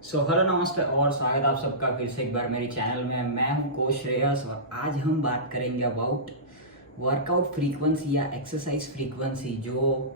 Hello नमस्ते और स्वागत आप सबका फिर से एक बार मेरे चैनल में। मैं हूं कोच श्रेयस और आज हम बात करेंगे अबाउट वर्कआउट फ्रीक्वेंसी या एक्सरसाइज फ्रीक्वेंसी। जो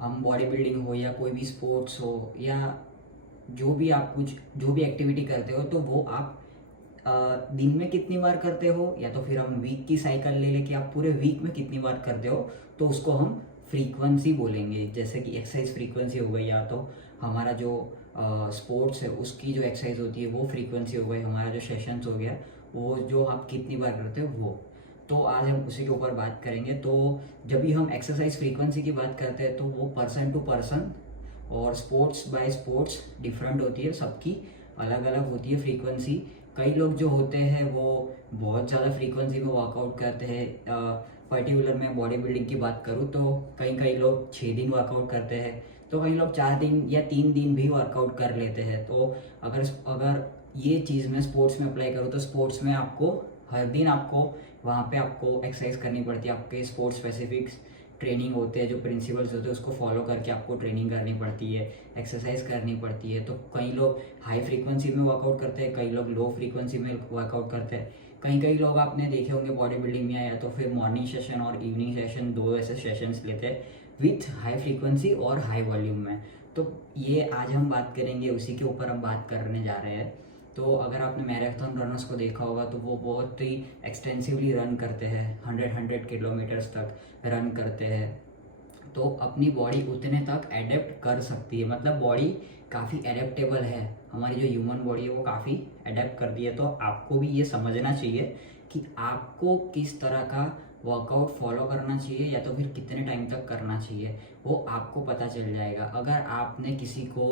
हम बॉडी बिल्डिंग हो या कोई भी स्पोर्ट्स हो या जो भी एक्टिविटी करते हो तो वो आप दिन में कितनी बार करते हो, या तो फिर हम वीक की साइकिल ले लेके आप पूरे वीक में कितनी बार करते हो तो उसको हम फ्रीक्वेंसी बोलेंगे। जैसे कि एक्सरसाइज फ्रीक्वेंसी हो गई, या तो हमारा जो स्पोर्ट्स है उसकी जो एक्सरसाइज होती है वो फ्रीक्वेंसी हो गई, हमारा जो सेशंस हो गया वो जो आप कितनी बार करते हो वो। तो आज हम उसी के ऊपर बात करेंगे। तो जब भी हम एक्सरसाइज फ्रीक्वेंसी की बात करते हैं तो वो पर्सन टू पर्सन और स्पोर्ट्स बाय स्पोर्ट्स डिफरेंट होती है, सबकी अलग अलग होती है फ्रीक्वेंसी। कई लोग जो होते हैं वो बहुत ज़्यादा फ्रीक्वेंसी में वर्कआउट करते हैं। पर्टिकुलर मैं बॉडी बिल्डिंग की बात करूँ तो कई कई लोग 6 दिन वर्कआउट करते हैं, तो कई लोग 4 दिन या 3 दिन भी वर्कआउट कर लेते हैं। तो अगर अगर ये चीज़ मैं स्पोर्ट्स में अप्लाई करूँ तो स्पोर्ट्स में आपको हर दिन आपको वहाँ पे आपको एक्सरसाइज करनी पड़ती है। आपके स्पोर्ट्स स्पेसिफिक ट्रेनिंग होते हैं, जो प्रिंसिपल्स होते हैं उसको फॉलो करके आपको ट्रेनिंग करनी पड़ती है, एक्सरसाइज करनी पड़ती है। तो कई लोग हाई फ्रीक्वेंसी में वर्कआउट करते हैं, कई लोग लो फ्रीक्वेंसी में वर्कआउट करते हैं। कई कई लोग आपने देखे होंगे बॉडी बिल्डिंग में या तो फिर मॉर्निंग सेशन और इवनिंग सेशन, दो ऐसे सेशंस लेते हैं विथ हाई फ्रीक्वेंसी और हाई वॉल्यूम में। तो ये आज हम बात करेंगे, उसी के ऊपर हम बात करने जा रहे हैं। तो अगर आपने मैराथन रनर्स को देखा होगा तो वो बहुत ही एक्सटेंसिवली रन करते हैं, 100 किलोमीटर्स तक रन करते हैं। तो अपनी बॉडी उतने तक एडेप्ट कर सकती है, मतलब बॉडी काफ़ी एडेप्टेबल है। हमारी जो ह्यूमन बॉडी है वो काफ़ी एडेप्ट करती है। तो आपको भी ये समझना चाहिए कि आपको किस तरह का वर्कआउट फॉलो करना चाहिए या तो फिर कितने टाइम तक करना चाहिए, वो आपको पता चल जाएगा। अगर आपने किसी को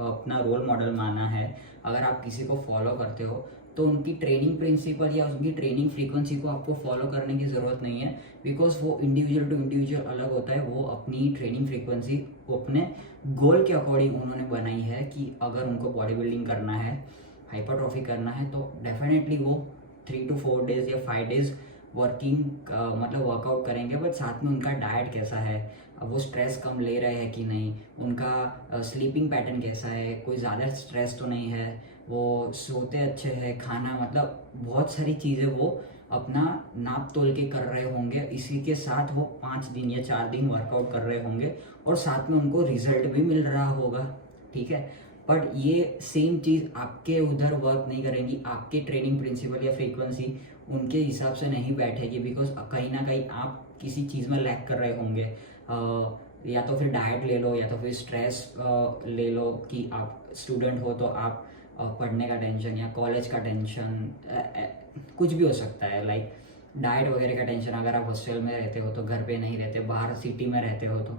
अपना रोल मॉडल माना है, अगर आप किसी को फॉलो करते हो तो उनकी ट्रेनिंग प्रिंसिपल या उनकी ट्रेनिंग फ्रीक्वेंसी को आपको फॉलो करने की ज़रूरत नहीं है, बिकॉज वो इंडिविजुअल टू इंडिविजुअल अलग होता है। वो अपनी ट्रेनिंग फ्रीक्वेंसी वो अपने गोल के अकॉर्डिंग उन्होंने बनाई है कि अगर उनको बॉडी बिल्डिंग करना है, हाइपरट्रॉफी करना है, तो डेफिनेटली वो 3 to 4 days या 5 days वर्किंग मतलब वर्कआउट करेंगे। बट साथ में उनका डाइट कैसा है, अब वो स्ट्रेस कम ले रहे हैं कि नहीं, उनका स्लीपिंग पैटर्न कैसा है, कोई ज़्यादा स्ट्रेस तो नहीं है, वो सोते अच्छे हैं, खाना, मतलब बहुत सारी चीज़ें वो अपना नाप तोल के कर रहे होंगे। इसी के साथ वो 5 दिन या 4 दिन वर्कआउट कर रहे होंगे और साथ में उनको रिजल्ट भी मिल रहा होगा, ठीक है। बट ये सेम चीज़ आपके उधर वर्क नहीं करेंगी, आपके ट्रेनिंग प्रिंसिपल या फ्रीक्वेंसी उनके हिसाब से नहीं बैठेगी, बिकॉज कहीं ना कहीं आप किसी चीज़ में लैक कर रहे होंगे। या तो फिर डाइट ले लो, या तो फिर स्ट्रेस ले लो कि आप स्टूडेंट हो तो आप पढ़ने का टेंशन या कॉलेज का टेंशन, कुछ भी हो सकता है, लाइक डाइट वगैरह का टेंशन। अगर आप हॉस्टल में रहते हो तो घर पे नहीं रहते, बाहर सिटी में रहते हो तो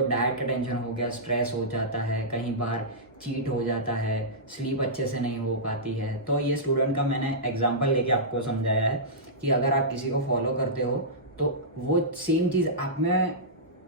डाइट का टेंशन हो गया, स्ट्रेस हो जाता है, कहीं बार चीट हो जाता है, स्लीप अच्छे से नहीं हो पाती है। तो ये स्टूडेंट का मैंने एग्जांपल लेके आपको समझाया है कि अगर आप किसी को फॉलो करते हो तो वो सेम चीज़ आप में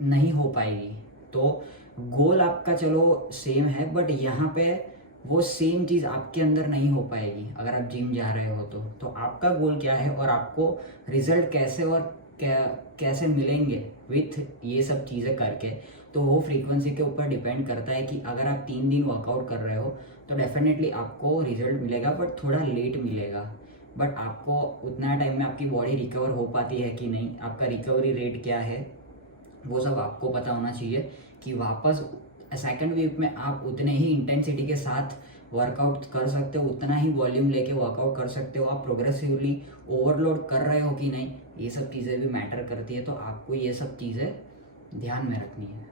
नहीं हो पाएगी। तो गोल आपका चलो सेम है, बट यहाँ पे वो सेम चीज़ आपके अंदर नहीं हो पाएगी। अगर आप जिम जा रहे हो तो आपका गोल क्या है और आपको रिजल्ट कैसे और कैसे मिलेंगे विथ ये सब चीज़ें करके, तो वो फ्रीक्वेंसी के ऊपर डिपेंड करता है कि अगर आप 3 दिन वर्कआउट कर रहे हो तो डेफिनेटली आपको रिजल्ट मिलेगा, बट थोड़ा लेट मिलेगा। बट आपको उतना टाइम में आपकी बॉडी रिकवर हो पाती है कि नहीं, आपका रिकवरी रेट क्या है, वो सब आपको पता होना चाहिए कि वापस सेकेंड वीक में आप उतने ही इंटेंसिटी के साथ वर्कआउट कर सकते हो, उतना ही वॉल्यूम लेके वर्कआउट कर सकते हो, आप प्रोग्रेसिवली ओवरलोड कर रहे हो कि नहीं, ये सब चीज़ें भी मैटर करती है। तो आपको ये सब चीज़ें ध्यान में रखनी है।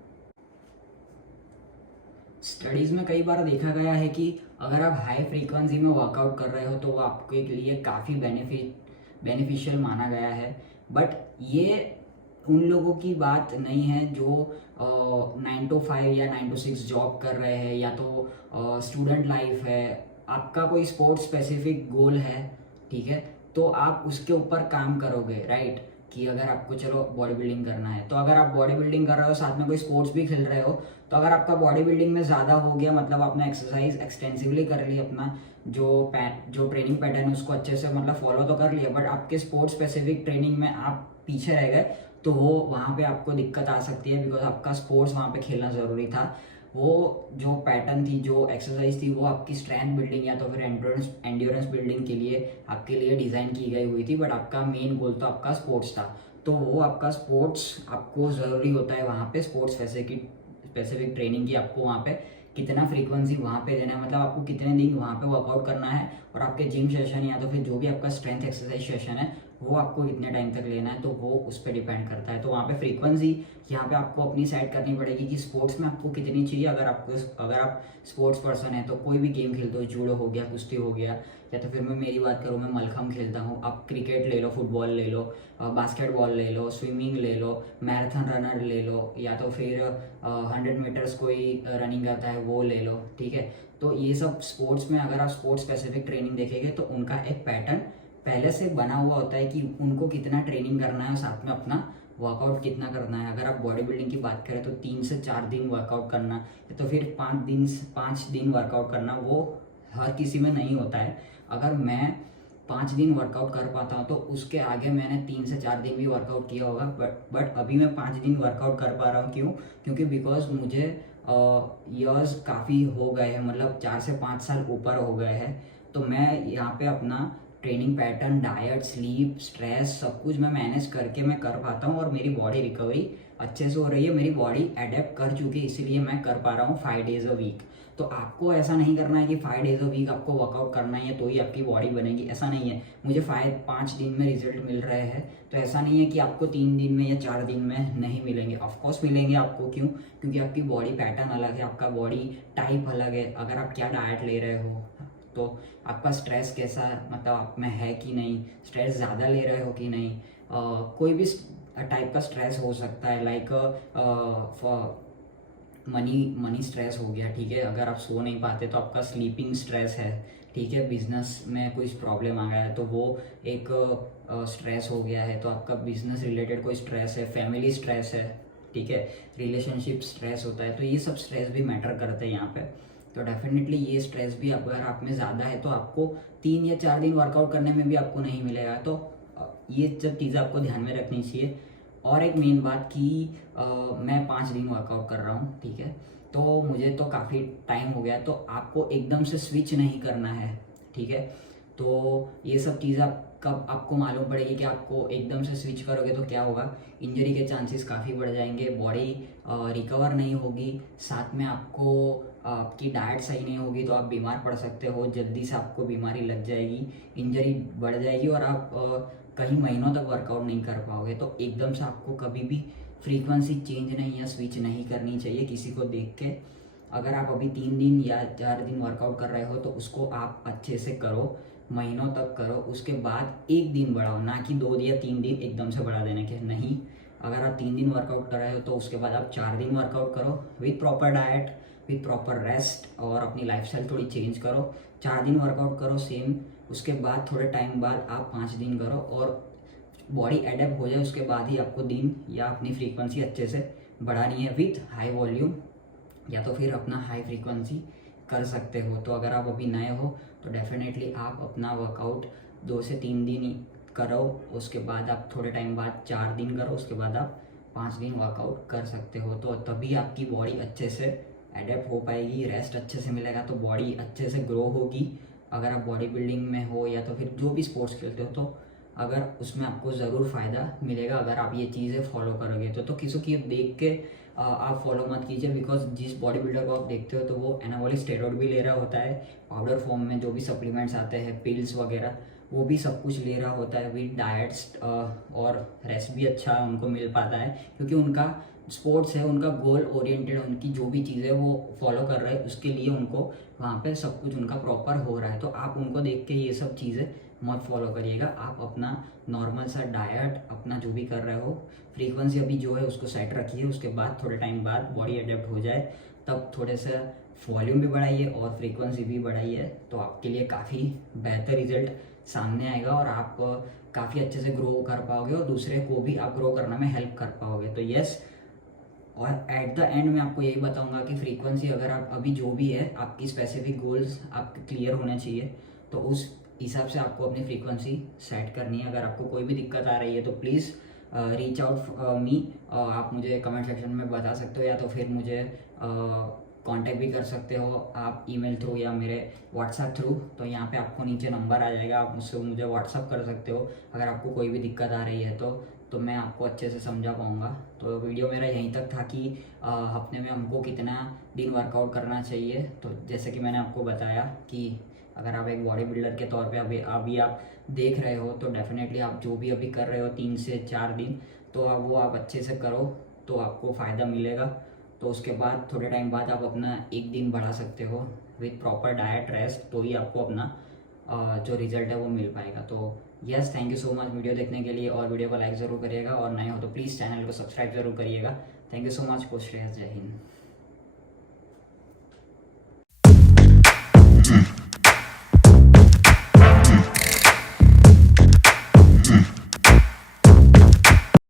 स्टडीज़ में कई बार देखा गया है कि अगर आप हाई फ्रीक्वेंसी में वर्कआउट कर रहे हो तो वो आपके लिए काफ़ी बेनिफिशियल माना गया है। बट ये उन लोगों की बात नहीं है जो 9 to 5 या 9 to 6 जॉब कर रहे हैं, या तो स्टूडेंट लाइफ है, आपका कोई स्पोर्ट्स स्पेसिफिक गोल है, ठीक है, तो आप उसके ऊपर काम करोगे, राइट। कि अगर आपको चलो बॉडी बिल्डिंग करना है तो अगर आप बॉडी बिल्डिंग कर रहे हो साथ में कोई स्पोर्ट्स भी खेल रहे हो, तो अगर आपका बॉडी बिल्डिंग में ज़्यादा हो गया, मतलब आपने एक्सरसाइज एक्सटेंसिवली कर ली, अपना जो ट्रेनिंग पैटर्न है उसको अच्छे से मतलब फॉलो तो कर लिया, बट आपके स्पोर्ट्स स्पेसिफिक ट्रेनिंग में आप पीछे रह गए, तो वो वहाँ पे आपको दिक्कत आ सकती है, बिकॉज आपका स्पोर्ट्स वहाँ पे खेलना ज़रूरी था। वो जो पैटर्न थी, जो एक्सरसाइज थी, वो आपकी स्ट्रेंथ बिल्डिंग या तो फिर एंड्योरेंस बिल्डिंग के लिए आपके लिए डिज़ाइन की गई हुई थी, बट आपका मेन गोल तो आपका स्पोर्ट्स था। तो वो आपका स्पोर्ट्स आपको ज़रूरी होता है वहाँ पे स्पोर्ट्स स्पेसिफिक ट्रेनिंग की, आपको वहाँ पे कितना फ्रीक्वेंसी वहाँ पे देना है, मतलब आपको कितने दिन वहाँ पे वर्कआउट करना है, और आपके जिम सेशन या तो फिर जो भी आपका स्ट्रेंथ एक्सरसाइज सेशन है वो आपको कितने टाइम तक लेना है, तो वो उस पर डिपेंड करता है। तो वहाँ पे फ्रीक्वेंसी यहाँ पे आपको अपनी सेट करनी पड़ेगी कि स्पोर्ट्स में आपको कितनी चाहिए। अगर आप स्पोर्ट्स पर्सन है तो कोई भी गेम खेलते हो, जूडो हो गया, कुश्ती हो गया, या तो फिर मैं मेरी बात करूँ, मैं मलखम खेलता हूँ। आप क्रिकेट ले लो, फुटबॉल ले लो, बास्केटबॉल ले लो, स्विमिंग ले लो, मैराथन रनर ले लो, या तो फिर 100 मीटर्स कोई रनिंग आता है वो ले लो, ठीक है। तो ये सब स्पोर्ट्स में अगर आप स्पोर्ट्स स्पेसिफिक ट्रेनिंग देखेंगे तो उनका एक पैटर्न पहले से बना हुआ होता है कि उनको कितना ट्रेनिंग करना है और साथ में अपना वर्कआउट कितना करना है। अगर आप बॉडी बिल्डिंग की बात करें तो 3 से 4 दिन वर्कआउट करना, तो फिर 5 दिन वर्कआउट करना, वो हर किसी में नहीं होता है। अगर मैं 5 दिन वर्कआउट कर पाता हूँ तो उसके आगे मैंने 3 से 4 दिन भी वर्कआउट किया होगा, बट अभी मैं 5 दिन वर्कआउट कर पा रहा हूँ। क्यों? क्योंकि बिकॉज मुझे ईयर्स काफ़ी हो गए हैं, मतलब 4 से 5 साल ऊपर हो गए हैं। तो मैं यहाँ पे अपना training pattern, diet, sleep, stress, सब कुछ मैं मैनेज करके मैं कर पाता हूँ, और मेरी बॉडी रिकवरी अच्छे से हो रही है, मेरी बॉडी अडेप्ट कर चुकी है, इसीलिए मैं कर पा रहा हूँ 5 डेज अ वीक। तो आपको ऐसा नहीं करना है कि 5 डेज अ वीक आपको वर्कआउट करना है तो ही आपकी बॉडी बनेगी, ऐसा नहीं है। मुझे 5 दिन में रिजल्ट मिल रहे हैं, तो ऐसा नहीं है कि आपको 3 दिन में या 4 दिन में नहीं मिलेंगे। ऑफकोर्स मिलेंगे आपको। क्यों? क्योंकि आपकी बॉडी पैटर्न अलग है, आपका बॉडी टाइप अलग है। अगर आप क्या डाइट ले रहे हो, तो आपका स्ट्रेस कैसा है, मतलब आप में है कि नहीं, स्ट्रेस ज़्यादा ले रहे हो कि नहीं। कोई भी टाइप का स्ट्रेस हो सकता है, लाइक मनी स्ट्रेस हो गया, ठीक है। अगर आप सो नहीं पाते तो आपका स्लीपिंग स्ट्रेस है, ठीक है। बिजनेस में कोई प्रॉब्लम आ गया है तो वो एक स्ट्रेस हो गया है, तो आपका बिजनेस रिलेटेड कोई स्ट्रेस है, फैमिली स्ट्रेस है, ठीक है, रिलेशनशिप स्ट्रेस होता है। तो ये सब स्ट्रेस भी मैटर करते हैं यहाँ पे। तो डेफिनेटली ये स्ट्रेस भी अगर आप में ज़्यादा है तो आपको 3 या 4 दिन वर्कआउट करने में भी आपको नहीं मिलेगा। तो ये सब चीज़ें आपको ध्यान में रखनी चाहिए। और एक मेन बात कि मैं 5 दिन वर्कआउट कर रहा हूँ, ठीक है, तो मुझे तो काफ़ी टाइम हो गया, तो आपको एकदम से स्विच नहीं करना है, ठीक है। तो ये सब चीज़ आप कब आपको मालूम पड़ेगी कि आपको एकदम से स्विच करोगे तो क्या होगा, इंजरी के चांसेस काफ़ी बढ़ जाएंगे, बॉडी रिकवर नहीं होगी, साथ में आपकी डाइट सही नहीं होगी तो आप बीमार पड़ सकते हो, जल्दी से आपको बीमारी लग जाएगी, इंजरी बढ़ जाएगी, और आप कई महीनों तक वर्कआउट नहीं कर पाओगे। तो एकदम से आपको कभी भी फ्रीक्वेंसी चेंज नहीं या स्विच नहीं करनी चाहिए किसी को देख के। अगर आप अभी 3 दिन या 4 दिन वर्कआउट कर रहे हो तो उसको आप अच्छे से करो, महीनों तक करो, उसके बाद एक दिन बढ़ाओ, ना कि 2 या 3 दिन एकदम से बढ़ा देने के नहीं। अगर आप 3 दिन वर्कआउट कर रहे हो तो उसके बाद आप 4 दिन वर्कआउट करो with proper diet, with proper rest, और अपनी लाइफस्टाइल थोड़ी चेंज करो। 4 दिन वर्कआउट करो सेम, उसके बाद थोड़े टाइम बाद आप 5 दिन करो, और बॉडी एडेप्ट हो जाए उसके बाद ही आपको दिन या अपनी फ्रीक्वेंसी अच्छे से बढ़ानी है विथ हाई वॉल्यूम, या तो फिर अपना हाई फ्रीक्वेंसी कर सकते हो। तो अगर आप अभी नए हो तो डेफिनेटली आप अपना वर्कआउट 2 से 3 दिन ही करो, उसके बाद आप थोड़े टाइम बाद 4 दिन करो, उसके बाद आप 5 दिन वर्कआउट कर सकते हो। तो तभी आपकी बॉडी अच्छे से एडेप्ट हो पाएगी, रेस्ट अच्छे से मिलेगा तो बॉडी अच्छे से ग्रो होगी। अगर आप बॉडी बिल्डिंग में हो या तो फिर जो भी स्पोर्ट्स खेलते हो, तो अगर उसमें आपको ज़रूर फ़ायदा मिलेगा अगर आप ये चीज़ें फॉलो करोगे। तो किसी की देख के आप फॉलो मत कीजिए, बिकॉज जिस बॉडी बिल्डर को आप देखते हो तो वो एनाबॉलिक स्टेरॉइड भी ले रहा होता है, पाउडर फॉर्म में जो भी सप्लीमेंट्स आते हैं, पिल्स वगैरह, वो भी सब कुछ ले रहा होता है विद डाइट्स, और रेस्ट भी अच्छा उनको मिल पाता है क्योंकि उनका स्पोर्ट्स है, उनका गोल ओरिएंटेड, उनकी जो भी चीज़ें वो फॉलो कर रहे हैं उसके लिए उनको वहाँ पे सब कुछ उनका प्रॉपर हो रहा है। तो आप उनको देख के ये सब चीज़ें मत फॉलो करिएगा। आप अपना नॉर्मल सा डाइट, अपना जो भी कर रहे हो, फ्रीक्वेंसी अभी जो है उसको सेट रखिए, उसके बाद थोड़े टाइम बाद बॉडी अडेप्ट हो जाए तब थोड़े से वॉल्यूम भी बढ़ाइए और फ्रीक्वेंसी भी बढ़ाइए, तो आपके लिए काफ़ी बेहतर रिजल्ट सामने आएगा और आप काफ़ी अच्छे से ग्रो कर पाओगे और दूसरे को भी आप ग्रो करने में हेल्प कर पाओगे। तो यस, और एट द एंड मैं आपको यही बताऊंगा कि फ्रीक्वेंसी अगर आप अभी जो भी है आपकी स्पेसिफिक गोल्स आपके क्लियर होने चाहिए, तो उस हिसाब से आपको अपनी फ्रीक्वेंसी सेट करनी है। अगर आपको कोई भी दिक्कत आ रही है तो प्लीज़ रीच आउट मी, आप मुझे कमेंट सेक्शन में बता सकते हो या तो फिर मुझे कांटेक्ट भी कर सकते हो आप ईमेल थ्रू या मेरे व्हाट्सएप थ्रू। तो यहाँ पे आपको नीचे नंबर आ जाएगा, आप मुझसे मुझे व्हाट्सएप कर सकते हो अगर आपको कोई भी दिक्कत आ रही है तो मैं आपको अच्छे से समझा पाऊँगा। तो वीडियो मेरा यहीं तक था कि हफ्ते में हमको कितना दिन वर्कआउट करना चाहिए। तो जैसे कि मैंने आपको बताया कि अगर आप एक बॉडी बिल्डर के तौर पे अभी आप देख रहे हो तो डेफिनेटली आप जो भी अभी कर रहे हो 3 से 4 दिन तो आप अच्छे से करो तो आपको फ़ायदा मिलेगा। तो उसके बाद थोड़े टाइम बाद आप अपना एक दिन बढ़ा सकते हो विथ प्रॉपर डाइट रेस्ट, तो ही आपको अपना जो रिजल्ट है वो मिल पाएगा। तो yes, thank you so much video देखने के लिए, और वीडियो को लाइक ज़रूर करिएगा और नए हो तो प्लीज़ चैनल को सब्सक्राइब जरूर करिएगा। Thank you so much. जय हिंद।